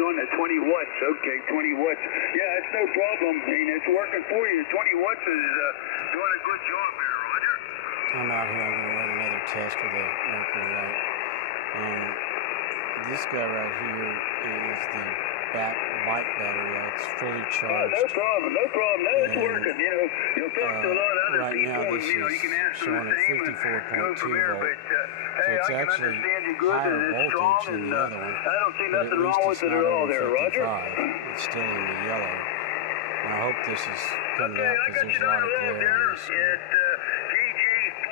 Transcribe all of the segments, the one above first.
on the 20 watts. Okay, 20 watts. Yeah, it's no problem. I mean, it's working for you. 20 watts is doing a good job there, Roger. I'm out here. I'm going to run another test with a Mercury Lite. This guy right here is the bike battery. It's fully charged. No problem. No problem. No, it's working. You know, you'll talk to a lot of other right people, now this and you know, you can is ask them showing the at same and go 54.2 from there. volt. But So hey, it's I can actually understand you good higher and it's voltage strong, than and the other one. I don't see But nothing at least wrong with it's it not at all over there, 55. Roger. It's still in the yellow. And I hope this is coming Okay, out I because got there's you a lot down of the road glare on there. this. It's KG5,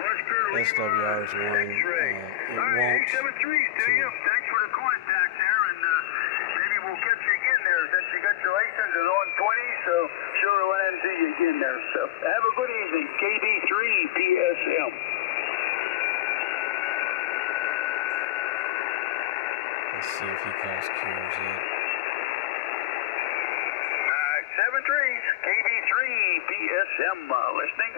Oscar Lima, SWR is one. X-ray. It All right, won't. 873 to you. Thanks for the contact there, and maybe we'll catch you again there since you got your license is on 20, so sure we'll run into you again there. So have a good evening. KB3 PSM. Let's see if he calls QRZ. 73 KB3 PSM listening.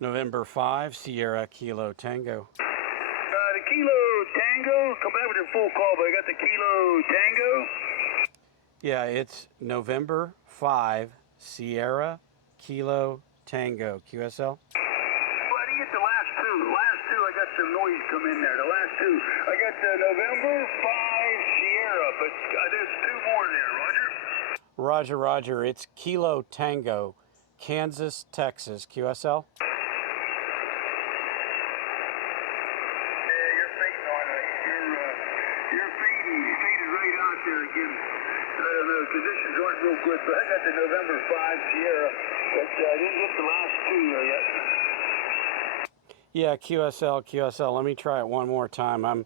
November 5, Sierra Kilo Tango. The Kilo Tango, come back with your full call, but I got the Kilo Tango. Yeah, it's November 5, Sierra Kilo Tango. QSL? Well, I didn't get the last two. The last two, I got some noise come in there. The last two. I got the November 5 Sierra, but there's two more there, Roger. Roger, Roger. It's Kilo Tango, Kansas, Texas. QSL? Conditions aren't real good, but I got the November 5 Sierra, but I didn't get the last two there yet. Yeah, QSL. Let me try it one more time. I'm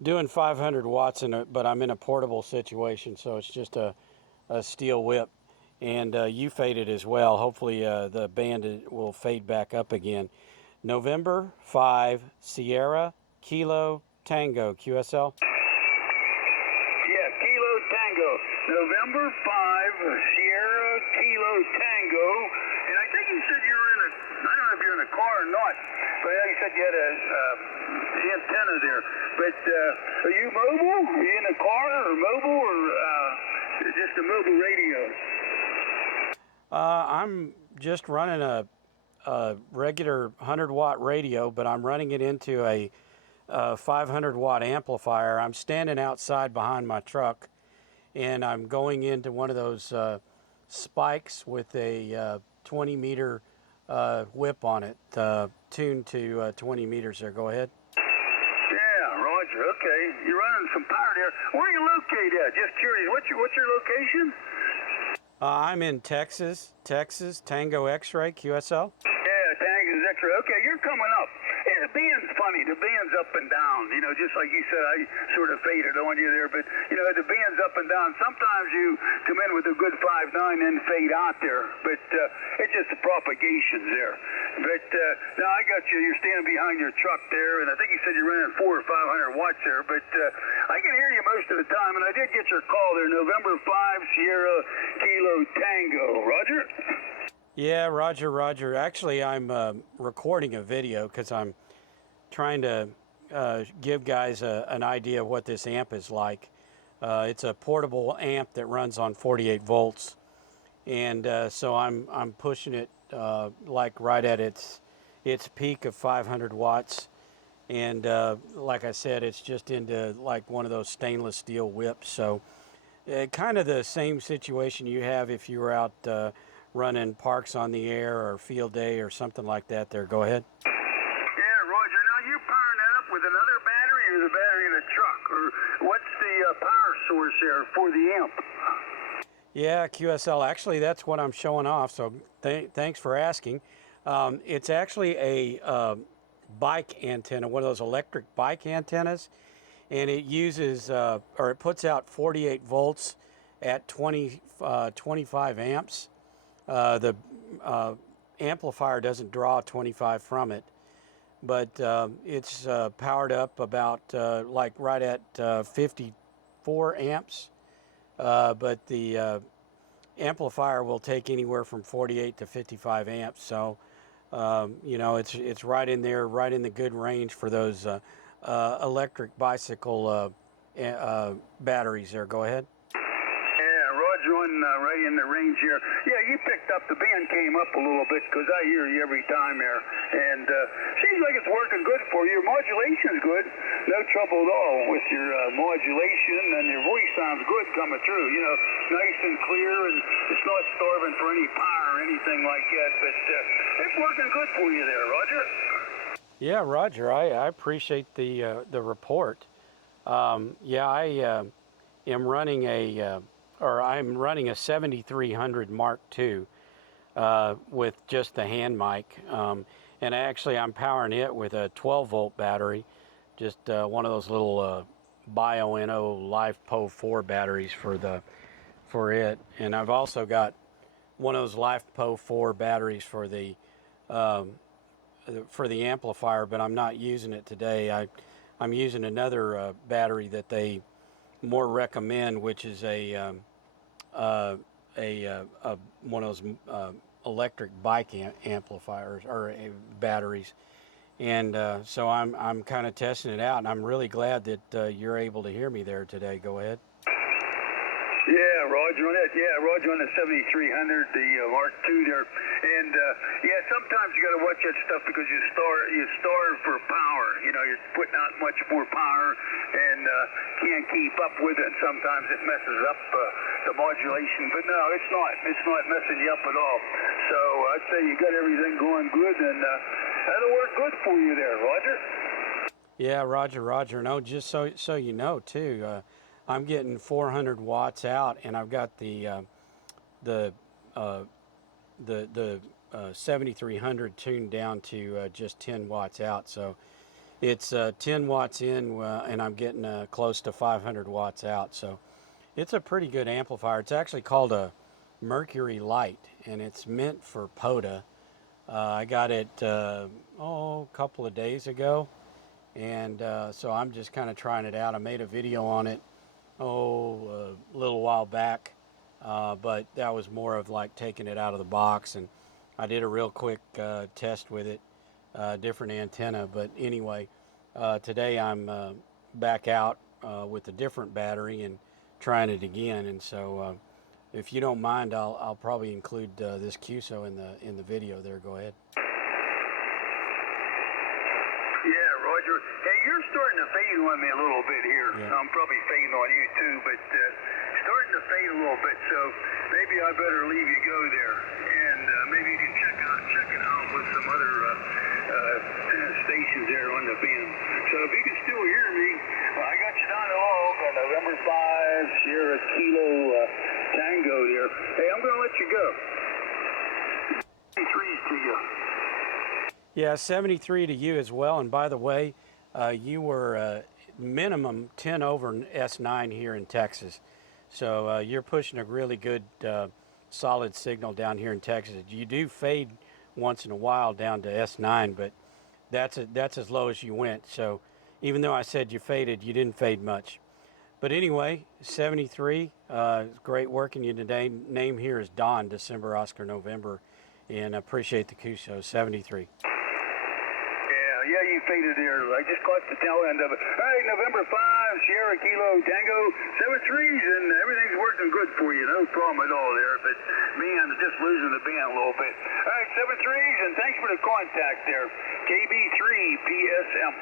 doing 500 watts in it, but I'm in a portable situation, so it's just a steel whip. And you faded as well. Hopefully the band will fade back up again. November 5 Sierra Kilo Tango. QSL? November 5, Sierra Kilo Tango, and I think you said you were in a, I don't know if you're in a car or not, but you said you had a antenna there, but are you mobile? Are you in a car or mobile or just a mobile radio? I'm just running a regular 100-watt radio, but I'm running it into a 500-watt amplifier. I'm standing outside behind my truck, and I'm going into one of those spikes with a 20-meter whip on it, tuned to 20 meters there. Go ahead. Yeah, Roger. Okay. You're running some power there. Where are you located at? Just curious. What's your location? I'm in Texas, Tango X-ray, QSL. Yeah, Tango's X-ray. Okay, you're coming up. Yeah, the band's funny. The band's up and down. You know, just like you said, I sort of faded on you there. But, you know, the band's up and down. Sometimes you come in with a good 5.9 and fade out there. But it's just the propagations there. But now I got you. You're standing behind your truck there. And I think you said you're running 400 or 500 watts there. But I can hear you most of the time. And I did get your call there. November 5 Sierra Kilo Tango. Roger? Yeah, Roger. Actually, I'm recording a video because I'm trying to give guys an idea of what this amp is like. It's a portable amp that runs on 48 volts, and so I'm pushing it like right at its peak of 500 watts. And like I said, it's just into like one of those stainless steel whips. So kind of the same situation you have if you were out running Parks on the Air or Field Day or something like that there. Go ahead. Yeah, Roger. Now you powering that up with another battery or the battery in the truck? Or what's the power source there for the amp? Yeah, QSL. Actually, that's what I'm showing off, so thanks for asking. It's actually a bike antenna, one of those electric bike antennas, and it uses, or it puts out 48 volts at 25 amps. The amplifier doesn't draw 25 from it, but it's powered up about like right at 54 amps. But the amplifier will take anywhere from 48 to 55 amps. So you know, it's right in there, right in the good range for those electric bicycle batteries there. Go ahead. Yeah, Roger on right in the range here. Yeah, you picked up, the band came up a little bit because I hear you every time there. And seems like it's working good for you. Your modulation's good. No trouble at all with your modulation, and your voice sounds good coming through. You know, nice and clear, and it's not starving for any power or anything like that. But it's working good for you there, Roger. Yeah, Roger, I appreciate the report. Yeah, I am running I'm running a 7300 Mark II with just the hand mic, and actually I'm powering it with a 12-volt battery, just one of those little Bio-NO LiFePO4 batteries for it, and I've also got one of those LiFePO4 batteries for the amplifier, but I'm not using it today. I'm using another battery that they more recommend, which is one of those electric bike amplifiers or batteries, and so I'm kind of testing it out, and I'm really glad that you're able to hear me there today. Go ahead. Yeah, Roger on that. Yeah, Roger on the 7300, the Mark II there. And yeah, sometimes you got to watch that stuff because you starve for power. You know, you're putting out much more power and can't keep up with it. Sometimes it messes up the modulation. But no, it's not. It's not messing you up at all. So I'd say you got everything going good, and that'll work good for you there, Roger. Yeah, Roger. No, just so you know too. I'm getting 400 watts out, and I've got the 7300 tuned down to just 10 watts out. So it's 10 watts in, and I'm getting close to 500 watts out. So it's a pretty good amplifier. It's actually called a Mercury Lite, and it's meant for POTA. I got it a couple of days ago, and so I'm just kind of trying it out. I made a video on it a little while back, but that was more of like taking it out of the box, and I did a real quick test with it, different antenna. But anyway, today I'm back out with a different battery and trying it again. And so if you don't mind, I'll probably include this QSO in the video there. Go ahead. Yeah, Roger. Hey, you're starting to fade on me a little bit here. Yeah. I'm probably fading on you too, but starting to fade a little bit. So maybe I better leave you go there, and maybe you can check it out with some other stations there on the band. So if you can still hear me, I got you down to November 5, Sierra Kilo Tango there. Hey, I'm going to let you go. 3s to you. Yeah, 73 to you as well. And by the way, you were minimum 10 over S9 here in Texas. So you're pushing a really good solid signal down here in Texas. You do fade once in a while down to S9, but that's as low as you went. So even though I said you faded, you didn't fade much. But anyway, 73, great working you today. Name here is Don, December, Oscar, November, and I appreciate the QSO, 73. Yeah, you faded there. I just caught the tail end of it. All right, November 5, Sierra Kilo Tango, 7 3s, and everything's working good for you. No problem at all there, but man, just losing the band a little bit. All right, 7 3s, and thanks for the contact there. KB3 PSM.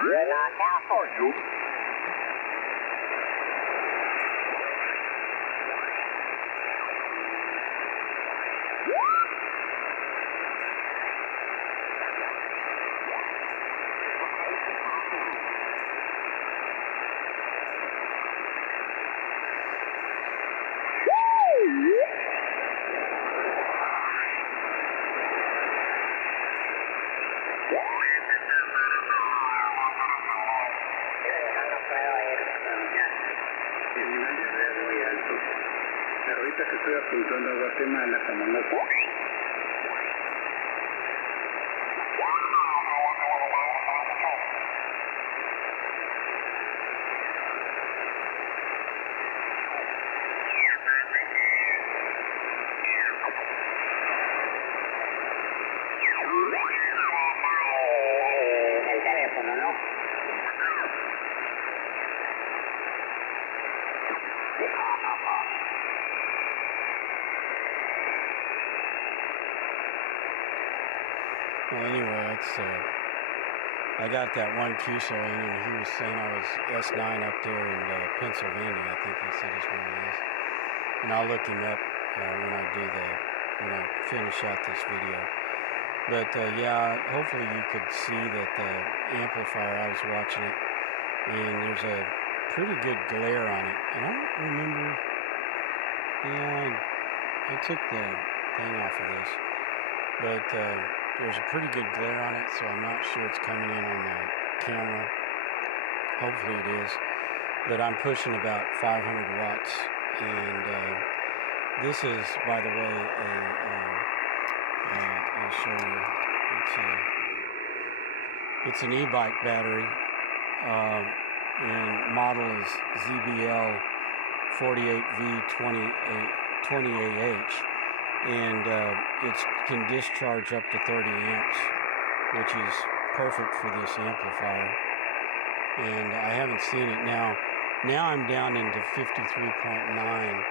You're not now for you. que te estoy apuntando a Guatemala como no. El teléfono, ¿no? Well, anyway, it's I got that one QSO in, and he was saying I was S9 up there in Pennsylvania. I think he said is where he is, and I'll look him up when I finish out this video. But yeah, hopefully you could see that the amplifier, I was watching it, and there's a pretty good glare on it. And I don't remember, yeah, I took the thing off of this, but there's a pretty good glare on it, so I'm not sure it's coming in on the camera. Hopefully it is, but I'm pushing about 500 watts, and this is, by the way, I'll show you. It's an e-bike battery, and model is ZBL 48V28H, and it can discharge up to 30 amps, which is perfect for this amplifier. And I haven't seen it now. Now I'm down into 53.9,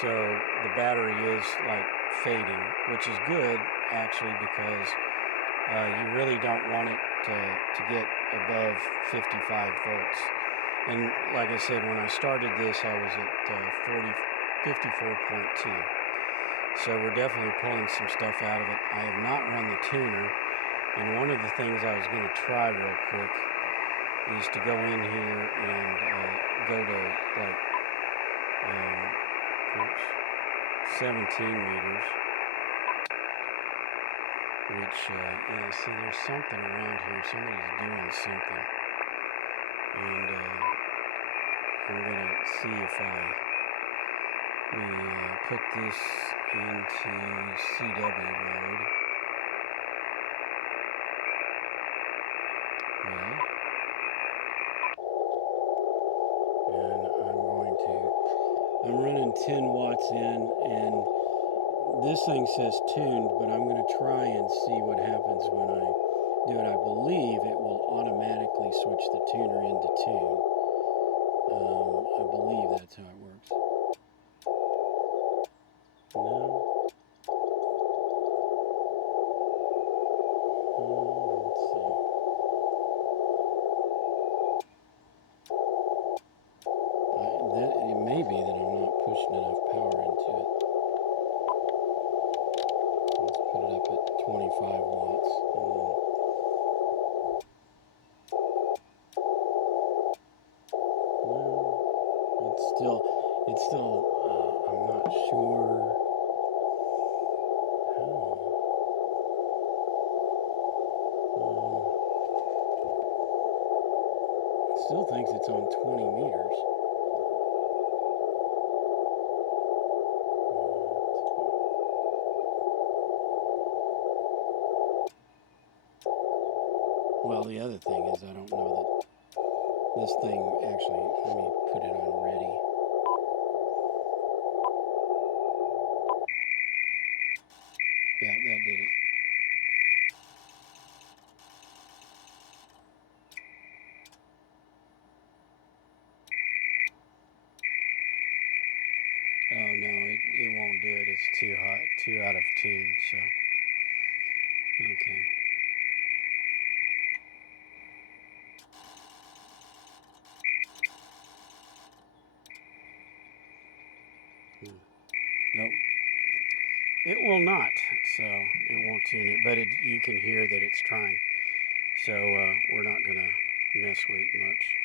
so the battery is like fading, which is good actually, because you really don't want it to get above 55 volts. And like I said, when I started this, I was at 54.2. So we're definitely pulling some stuff out of it. I have not run the tuner, and one of the things I was going to try real quick is to go in here and go to like 17 meters, which, yeah, see, there's something around here. Somebody's doing something, and I'm going to see if we put this into CW mode. Well, and I'm running 10 watts in, and this thing says tuned, but I'm going to try and see what happens when I do it. I believe it will automatically switch the tuner into tune. I believe that's how it works. No. Let's see. It may be that I'm not pushing enough power into it. Let's put it up at 25 watts. It's still, I'm not sure. Still thinks it's on 20 meters. Well, the other thing is I don't know that this thing actually, let me put it on ready. Yeah, that did it. Oh no, it won't do it. It's too hot, too out of tune, so. Okay. Nope. It will not, so it won't tune it, but you can hear that it's trying. So we're not going to mess with it much.